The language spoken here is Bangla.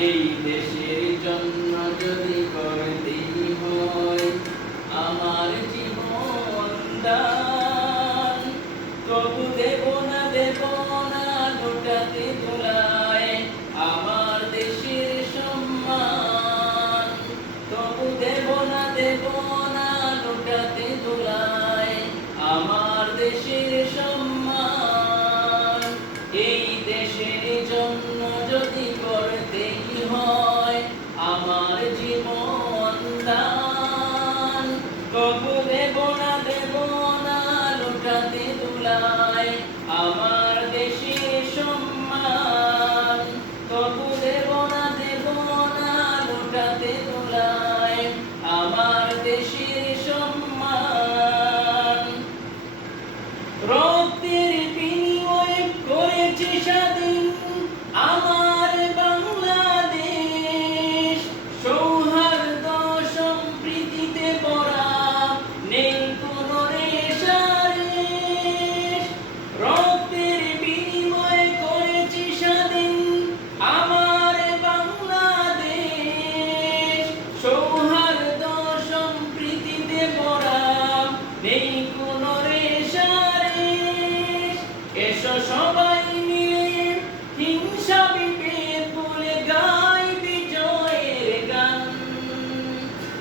এই দেশের জন্য যদি করতেই হয়, আমার জীবন দান। তবু দেব না দেব না লুটাতে দোলায় আমার দেশের সম্মান। তবু দেব না দেব না লুটাতে দোলায় আমার দেশের দোলায় আমার দেশের সম্মান। তবু দেব না দেব না লুটাতে আমার সম্মান। রক্তের করেছে স্বাধীন আমার